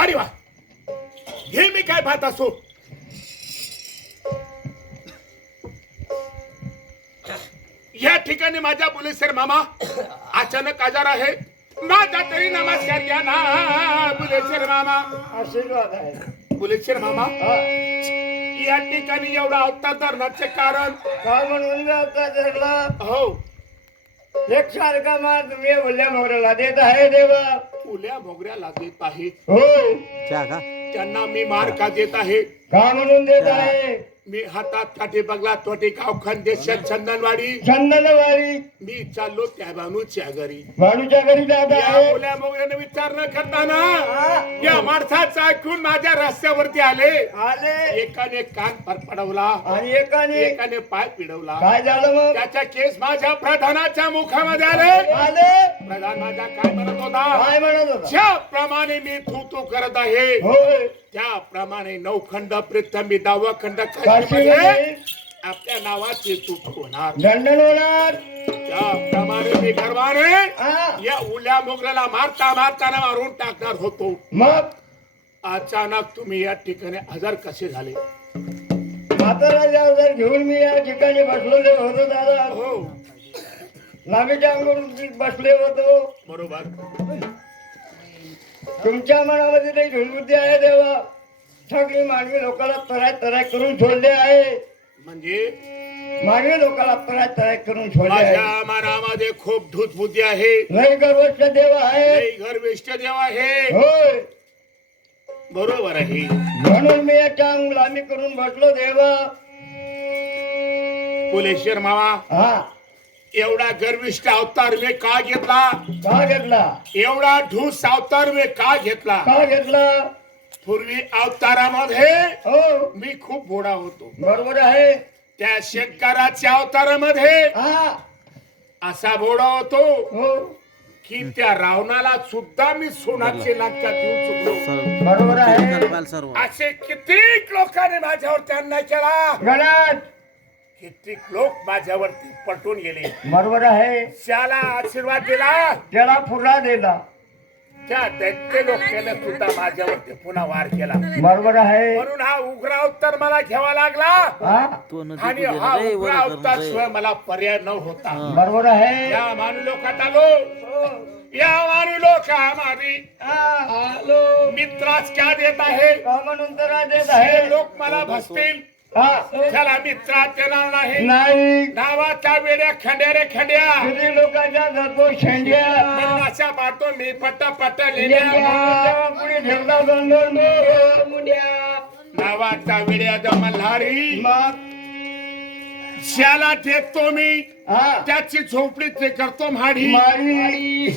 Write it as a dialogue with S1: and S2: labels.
S1: वारी वा. हे मी काय पाहत असो. या ठिकाणी माझ्या बुलेसर मामा अचानक आजार आहे. माझा तरी नमस्कार घ्या ना बुलेसर मामा.
S2: आशीर्वाद आहे.
S1: बुलेसर मामा. या ठिकाणी एवढा अवतार धरण्याचे कारण.
S2: काय म्हणून मी आता धरला
S1: हो.
S2: एक सारखा मार तुम्ही बोलल्या मोगऱ्याला देत आहे देवा.
S1: फुल्या भोगऱ्याला देत आहे
S3: का?
S1: त्यांना मी मार का देत आहे?
S2: का म्हणून देत आहे?
S1: मी हातात काठी बगला तोटे गाव खानदेशात चंदनवाडी.
S2: चंदनवारी
S1: मी चाललो त्या बानूच्या घरी.
S2: भाडूच्या घरी जात
S1: या
S2: आहे.
S1: मुल्या मोगऱ्याने विचार न करताना. या माणसाचं ऐकून माझ्या रस्त्यावरती आले.
S2: आले.
S1: एकाने कान परपडवला
S2: आणि एकाने
S1: एकाने पाय पिडवला.
S2: काय झालं मग?
S1: त्याच्या केस माझ्या प्रधानाच्या मुखामध्ये आले.
S2: आले.
S1: प्रधान माझा काय म्हणत होता?
S2: काय म्हणत होता?
S1: ज्याप्रमाणे मी थू थू करत आहे
S2: होय.
S1: त्याप्रमाणे नौखंड प्रथम दहावा खंड
S2: काशीमध्ये
S1: आपल्या नावाची चूक होणार.
S2: दंडन होणार.
S1: त्याप्रमाणे मी गर्वाने. या उल्या मोगऱ्याला मारता मारताना मारून टाकणार होतो.
S2: मग?
S1: अचानक तुम्ही या ठिकाणी हजर कसे झाले?
S2: म्हातारा जर घेऊन मी या ठिकाणी बसलेलो होतो दादा.
S1: हो.
S2: नागेच्या अंगावरून बसले होतो.
S1: बरोबर.
S2: तुमच्या मनामध्ये नाही झुलबुद्धी आहे देवा. सगळी मानवी लोकांना तराय तराय करून सोडले आहे.
S1: म्हणजे?
S2: मानवी लोकांना तराय तराय करून सोडले
S1: माझ्या
S2: आहे
S1: मनामध्ये खूप धूत बुद्धी आहे.
S2: लय गर्वस्थ देव आहे.
S1: लई देव आहे.
S2: होय.
S1: बरोबर आहे.
S2: म्हणून मी याच्या गुलामी करून बसलो देवा.
S1: पुलेश्वर मामा
S2: हा.
S1: एवढा गर्विष्ठ अवतार मी का घेतला?
S2: का घेतला?
S1: एवढा ढूस अवतार मी का घेतला?
S2: का घेतला?
S1: पूर्वी अवतारामध्ये
S2: हो.
S1: मी खूप भोडा होतो.
S2: बरोबर आहे.
S1: त्या शेतकऱ्याच्या अवतारामध्ये
S2: हा.
S1: असा भोडा होतो
S2: हो.
S1: की त्या रावणाला सुद्धा मी सोनाचे लाटक्यात देऊ चुकलो.
S2: बरोबर आहे.
S3: सर्व.
S1: असे कित्येक लोकांनी माझ्यावरती अन्याय केला.
S2: गणात
S1: कित्येक लोक माझ्यावरती पटून गेले.
S2: बरोबर आहे.
S1: त्याला आशीर्वाद दिला.
S2: त्याला फुला दिला.
S1: त्या दैत्य लोकांनी सुद्धा माझ्यावरती पुन्हा वार केला.
S2: बरोबर आहे.
S1: म्हणून हा उग्र अवतार मला घ्यावा लागला.
S2: हा?
S1: आणि हा उग्र अवतार शिवाय मला पर्याय न होता.
S2: बरोबर आहे.
S1: या मानू लोकात आलो. या मानू लोक
S2: हा, आलो.
S1: मित्रास क्या देत आहे?
S2: का म्हणून तर देत
S1: हे
S2: आहे?
S1: लोक मला भसतील.
S2: हा.
S1: त्याला देणार नाही.
S2: नाही.
S1: नावाच्या वेड्या खंड्या रे खंड्या.
S2: किती लोकांच्या जातो शेंड्या.
S1: अशा पाहतो मी
S2: ठेवता मुंड्या.
S1: नावाचा वेड्या जमल्हारी.
S2: मग
S1: श्याला ठेकतो मी.
S2: हा.
S1: त्याची झोपडी ते करतो म्हाडी.
S2: मारी